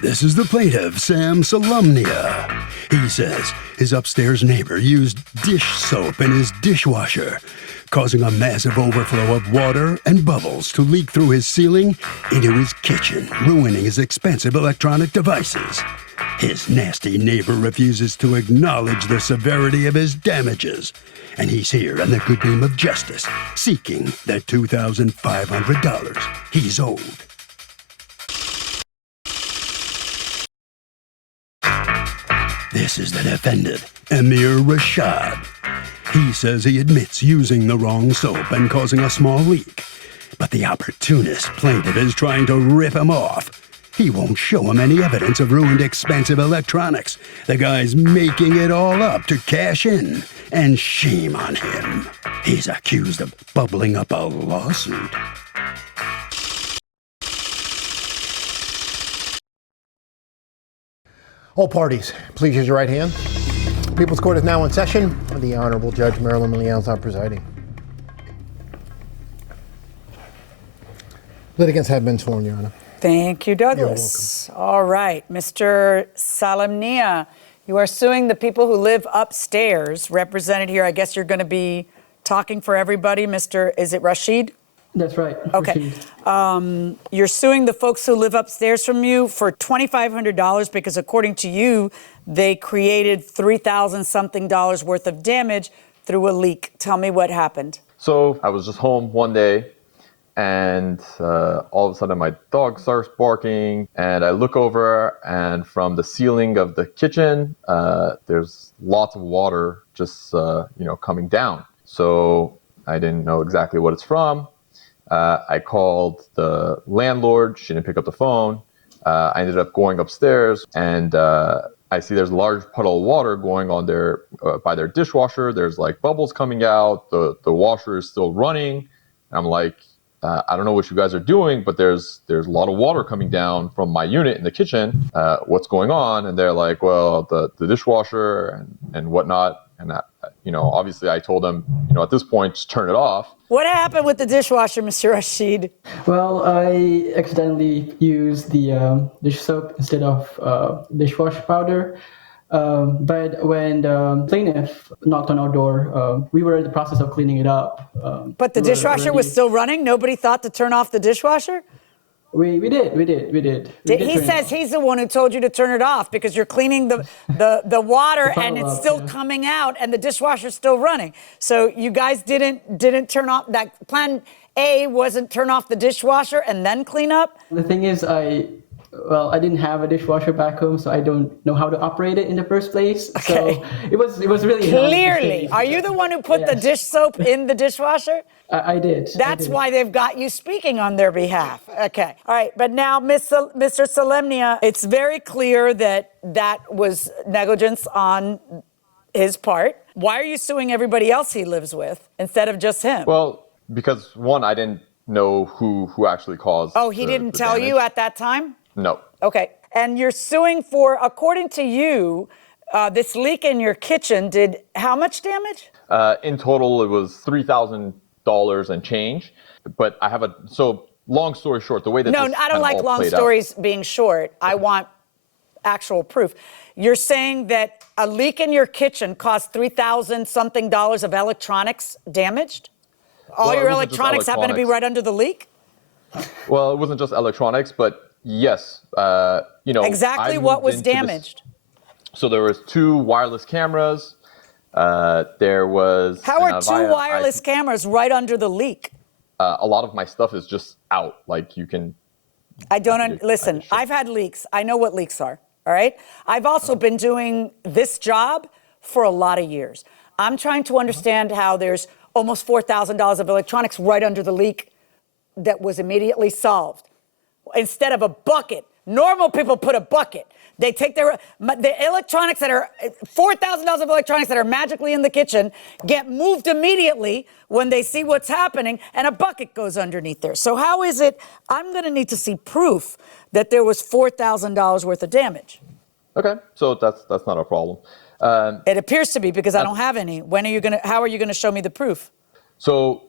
This is the plaintiff, Sam Solemnia. He says his upstairs neighbor used dish soap in his dishwasher, causing a massive overflow of water and bubbles to leak through his ceiling into his kitchen, ruining his expensive electronic devices. His nasty neighbor refuses to acknowledge the severity of his damages, and he's here in the good name of justice, seeking the $2,500 he's owed. This is the defendant, Amir Rashad. He says he admits using the wrong soap and causing a small leak, but the opportunist plaintiff is trying to rip him off. He won't show him any evidence of ruined expensive electronics. The guy's making it all up to cash in, and shame on him. He's accused of bubbling up a lawsuit. All parties, please use your right hand. People's Court is now in session. The Honorable Judge Marilyn Milianza presiding. Litigants have been sworn, Your Honor. Thank you, Douglas. All right, Mr. Solemnia, you are suing the people who live upstairs, represented here. I guess you're going to be talking for everybody, Mr. Is it Rashid? That's right. Okay. You're suing the folks who live upstairs from you for $2,500 because, according to you, they created $3,000 something worth of damage through a leak. Tell me what happened. So I was just home one day, and all of a sudden my dog starts barking, and I look over, and from the ceiling of the kitchen, there's lots of water just coming down. So I didn't know exactly what it's from. I called the landlord. She didn't pick up the phone. I ended up going upstairs, and I see there's a large puddle of water going on there by their dishwasher. There's like bubbles coming out. The washer is still running. And I'm like, I don't know what you guys are doing, but there's a lot of water coming down from my unit in the kitchen. What's going on? And they're like, well, the dishwasher and whatnot. And obviously I told them, at this point, just turn it off. What happened with the dishwasher, Mr. Rashid? Well, I accidentally used the dish soap instead of dishwasher powder. But when the plaintiff knocked on our door, we were in the process of cleaning it up. But the dishwasher was still running? Nobody thought to turn off the dishwasher? We did. He says he's the one who told you to turn it off because you're cleaning the water and it's still coming out and the dishwasher's still running. So you guys didn't turn off, that plan A wasn't turn off the dishwasher and then clean up? The thing is, I didn't have a dishwasher back home, so I don't know how to operate it in the first place. Okay. So it was really Clearly. Are you the one who put the dish soap in the dishwasher? I did. That's why they've got you speaking on their behalf. Okay. All right. But now, Mr. Solemnia, it's very clear that was negligence on his part. Why are you suing everybody else he lives with instead of just him? Well, because one, I didn't know who actually caused. Oh, he didn't tell damage. you at that time? No. Okay. And you're suing for, according to you, this leak in your kitchen did how much damage? In total, it was $3,000 and change. But I have long story short, the way that No, I don't like long stories being short. I want actual proof. You're saying that a leak in your kitchen caused $3,000 something of electronics damaged? All your electronics happen to be right under the leak? Well, it wasn't just electronics, but yes, Exactly what was damaged? So there was 2 wireless cameras. There was. How are 2 wireless cameras right under the leak? A lot of my stuff is just out. Like you can. I don't listen. I've had leaks. I know what leaks are. All right. I've also been doing this job for a lot of years. I'm trying to understand how there's almost $4,000 of electronics right under the leak that was immediately solved. Instead of a bucket, normal people put a bucket. They take the electronics that are $4,000 of electronics that are magically in the kitchen, get moved immediately when they see what's happening, and a bucket goes underneath there. So how is it? I'm going to need to see proof that there was $4,000 worth of damage. Okay, so that's not a problem. It appears to be because I don't have any. How are you going to show me the proof? So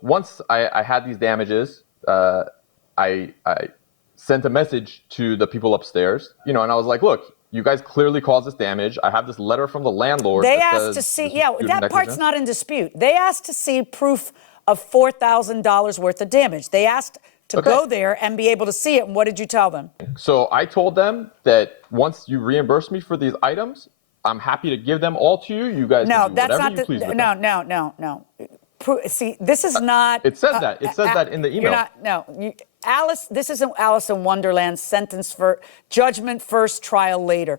once I had these damages, I sent a message to the people upstairs, and I was like, look, you guys clearly caused this damage. I have this letter from the landlord. They that asked says to see, this is yeah, due to that part's negligence. not in dispute. They asked to see proof of $4,000 worth of damage. They asked to go there and be able to see it. And what did you tell them? So I told them that once you reimburse me for these items, I'm happy to give them all to you. You guys No, can do that's whatever not you the, please with no, them. no, no, no. See, this is not. It says that. It says that in the email. You're not, no. Alice, this isn't Alice in Wonderland, sentence for judgment first, trial later.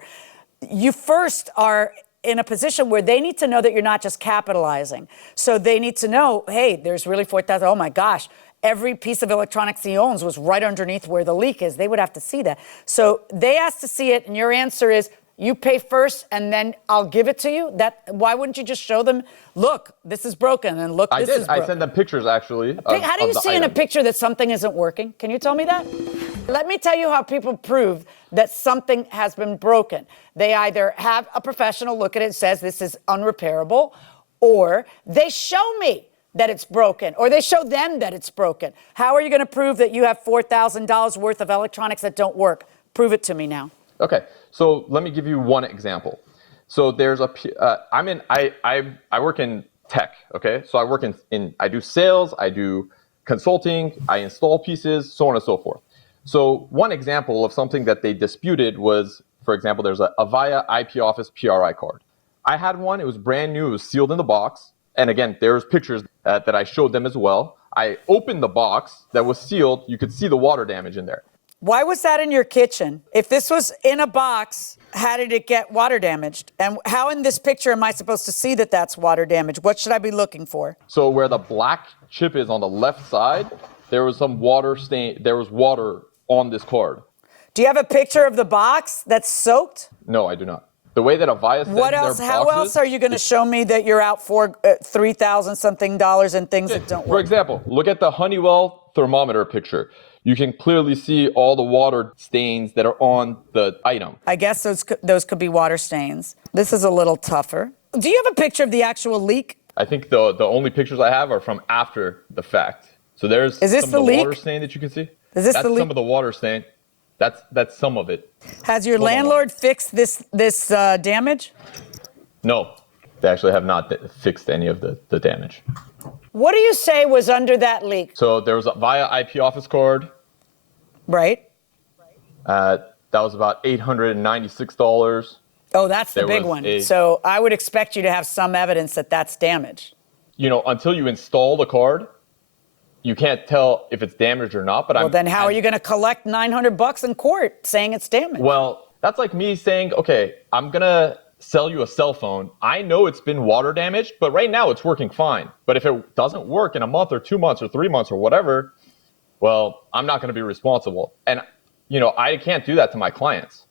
You first are in a position where they need to know that you're not just capitalizing. So they need to know, hey, there's really 4,000. Oh my gosh, every piece of electronics he owns was right underneath where the leak is. They would have to see that. So they asked to see it, and your answer is, you pay first, and then I'll give it to you. Why wouldn't you just show them? Look, this is broken, and look, this is broken. I sent them pictures actually. How do you see in a picture that something isn't working? Can you tell me that? Let me tell you how people prove that something has been broken. They either have a professional look at it and says this is unrepairable, or they show me that it's broken, or they show them that it's broken. How are you going to prove that you have $4,000 worth of electronics that don't work? Prove it to me now. Okay, so let me give you one example. So there's I work in tech. Okay, so I work I do sales, I do consulting, I install pieces, so on and so forth. So one example of something that they disputed was, for example, there's a Avaya IP Office PRI card. I had one, it was brand new, it was sealed in the box. And again, there's pictures that I showed them as well. I opened the box that was sealed, you could see the water damage in there. Why was that in your kitchen? If this was in a box, how did it get water damaged? And how in this picture am I supposed to see that that's water damage? What should I be looking for? So where the black chip is on the left side, there was some water stain, there was water on this card. Do you have a picture of the box that's soaked? No, I do not. The way that Avaya sends What else? their How boxes, else are you going to show me that you're out for $3,000 something in things that don't work? For example, look at the Honeywell thermometer picture. You can clearly see all the water stains that are on the item. I guess those could be water stains. This is a little tougher. Do you have a picture of the actual leak? I think the only pictures I have are from after the fact. So there's Is this some the of the leak? water stain that you can see. Is this That's the leak? some of the water stain. That's some of it. Has your landlord fixed this damage? No, they actually have not fixed any of the damage. What do you say was under that leak? So there was a Avaya IP Office card. Right. That was about $896. Oh, that's the There big was one. So I would expect you to have some evidence that that's damaged. Until you install the card, you can't tell if it's damaged or not. But Well, then how are you going to collect $900 in court saying it's damaged? Well, that's like me saying, okay, I'm going to sell you a cell phone. I know it's been water damaged, but right now it's working fine. But if it doesn't work in a month or 2 months or 3 months or whatever, well, I'm not going to be responsible. And, I can't do that to my clients.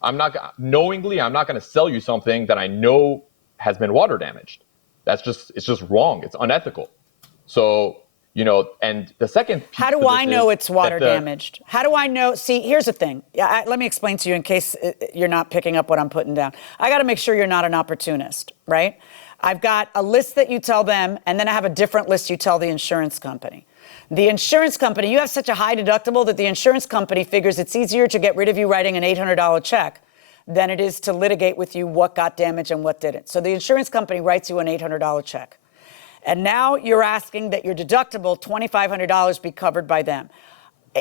I'm not going to sell you something that I know has been water damaged. It's just wrong. It's unethical. So, and the second piece How do I know it's water damaged? How do I know? See, here's the thing. Let me explain to you in case you're not picking up what I'm putting down. I got to make sure you're not an opportunist, right? I've got a list that you tell them, and then I have a different list you tell the insurance company. The insurance company, you have such a high deductible that the insurance company figures it's easier to get rid of you writing an $800 check than it is to litigate with you what got damaged and what didn't. So the insurance company writes you an $800 check. And now you're asking that your deductible, $2,500, be covered by them.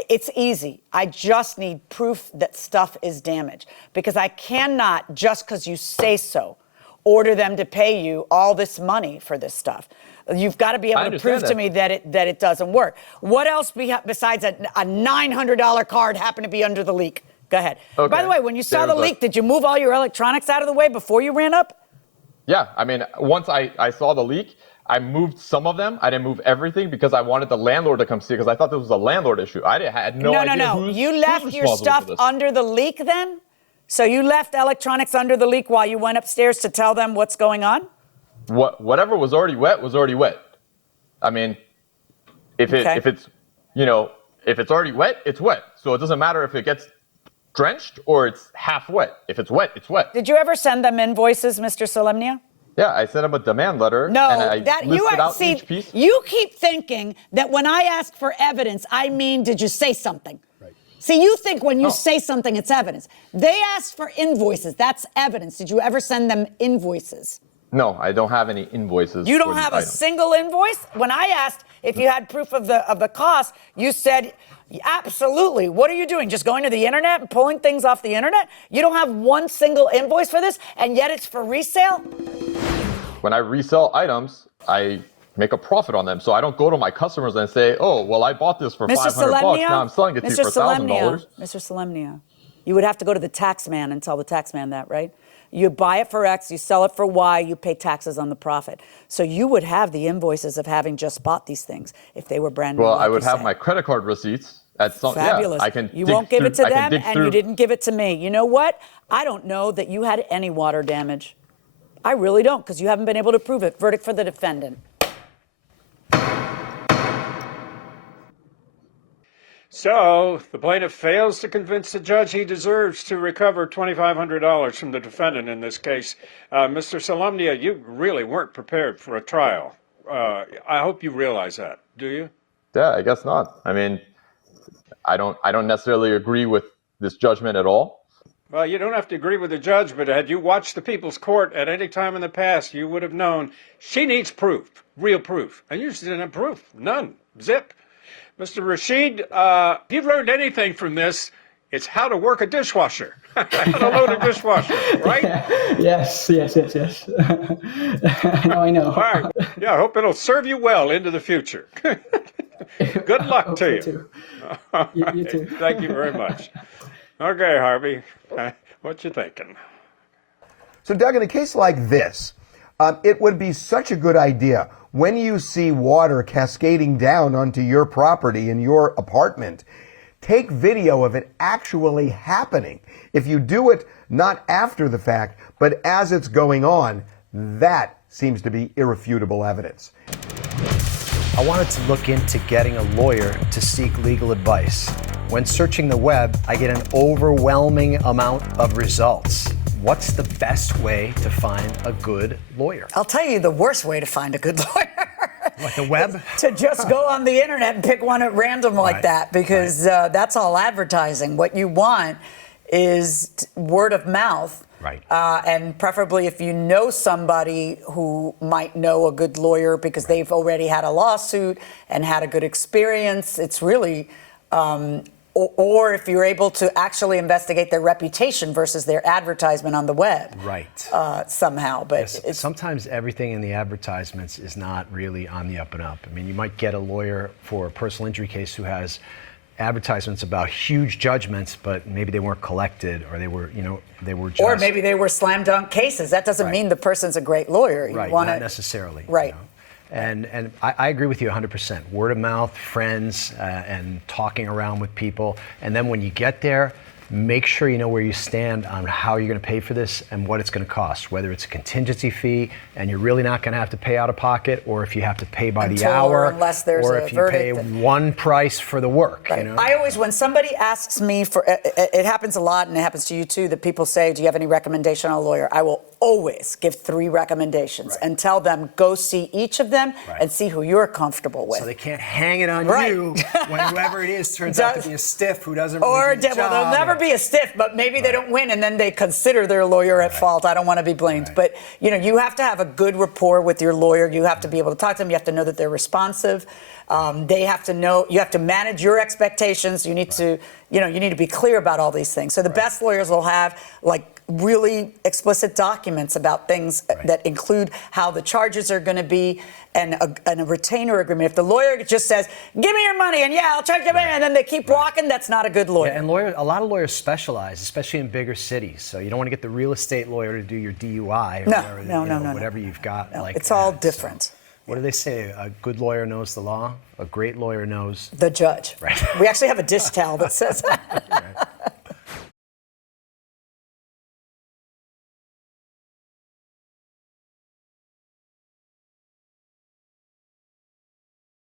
It's easy. I just need proof that stuff is damaged, because I cannot, just because you say so, order them to pay you all this money for this stuff. You've got to be able to prove to me that it doesn't work. What else besides a $900 card happened to be under the leak? Go ahead. Okay. By the way, when you saw the leak, did you move all your electronics out of the way before you ran up? Yeah, I mean, once I saw the leak, I moved some of them. I didn't move everything because I wanted the landlord to come see, because I thought this was a landlord issue. I had no idea No. You left your stuff under the leak then? So you left electronics under the leak while you went upstairs to tell them what's going on? Whatever was already wet was already wet. I mean, if it's already wet, it's wet. So it doesn't matter if it gets drenched or it's half wet. If it's wet, it's wet. Did you ever send them invoices, Mr. Solemnia? Yeah, I sent him a demand letter. No, and I listed out each piece. You keep thinking that when I ask for evidence, I mean, did you say something? Right. See, you think when you say something, it's evidence. They asked for invoices. That's evidence. Did you ever send them invoices? No, I don't have any invoices. You don't have a single invoice? When I asked if you had proof of the cost, you said, absolutely. What are you doing? Just going to the internet and pulling things off the internet? You don't have one single invoice for this, and yet it's for resale? When I resell items, I make a profit on them. So I don't go to my customers and say, oh, well, I bought this for $500. Now I'm selling it to you for $1,000. Mr. Solemnia, you would have to go to the tax man and tell the tax man that, right? You buy it for X, you sell it for Y, you pay taxes on the profit. So you would have the invoices of having just bought these things if they were brand new. Well, like I would have say. my credit card receipts. Fabulous. Yeah, I can. You won't give it to them, and you didn't give it to me. You know what? I don't know that you had any water damage. I really don't, because you haven't been able to prove it. Verdict for the defendant. So the plaintiff fails to convince the judge he deserves to recover $2,500 from the defendant in this case. Mr. Solemnia, you really weren't prepared for a trial. I hope you realize that. Do you? Yeah, I guess not. I mean, I don't necessarily agree with this judgment at all. Well, you don't have to agree with the judge, but had you watched the People's Court at any time in the past, you would have known she needs proof, real proof. And you just didn't have proof. None. Zip. Mr. Rashid, if you've learned anything from this, it's how to work a dishwasher, how to load a dishwasher, right? Yes. I know. All right. Yeah, I hope it'll serve you well into the future. Good luck to you. Too. You too. Thank you very much. Okay, Harvey, what you thinking? So, Doug, in a case like this, it would be such a good idea when you see water cascading down onto your property in your apartment, take video of it actually happening. If you do it not after the fact, but as it's going on, that seems to be irrefutable evidence. I wanted to look into getting a lawyer to seek legal advice. When searching the web, I get an overwhelming amount of results. What's the best way to find a good lawyer? I'll tell you the worst way to find a good lawyer. What, the web? To just go on the internet and pick one at random like that, because that's all advertising. What you want is word of mouth. Right. And preferably if you know somebody who might know a good lawyer because they've already had a lawsuit and had a good experience. It's really... Or if you're able to actually investigate their reputation versus their advertisement on the web. Right. Somehow. But yes, sometimes everything in the advertisements is not really on the up and up. I mean, you might get a lawyer for a personal injury case who has advertisements about huge judgments, but maybe they weren't collected, or they were, they were just... Or maybe they were slam dunk cases. That doesn't mean the person's a great lawyer. Right, not necessarily. Right. And I agree with you 100%. Word of mouth, friends, and talking around with people. And then when you get there, make sure you know where you stand on how you're going to pay for this and what it's going to cost, whether it's a contingency fee and you're really not going to have to pay out of pocket, or if you have to pay by the hour, unless there's or a if you pay one price for the work. Right. I always, when somebody asks me for, it happens a lot, and it happens to you too, that people say, do you have any recommendation on a lawyer? I will always give 3 recommendations and tell them, go see each of them and see who you're comfortable with. So they can't hang it on you when whoever it is turns out to be a stiff who doesn't really do the job. Well, they'll never be a stiff, but maybe they don't win, and then they consider their lawyer at fault. I don't want to be blamed. But, you have to have a good rapport with your lawyer. You have to be able to talk to them. You have to know that they're responsive. They have to know, you have to manage your expectations. You need to, you need to be clear about all these things. So the best lawyers will have, really explicit documents about things that include how the charges are going to be, and a retainer agreement. If the lawyer just says, give me your money, and I'll charge you, and then they keep walking, that's not a good lawyer. Yeah, and a lot of lawyers specialize, especially in bigger cities. So you don't want to get the real estate lawyer to do your DUI or whatever you've got. No, it's all different. So, what do they say? A good lawyer knows the law. A great lawyer knows the judge. Right. We actually have a dish towel that says that.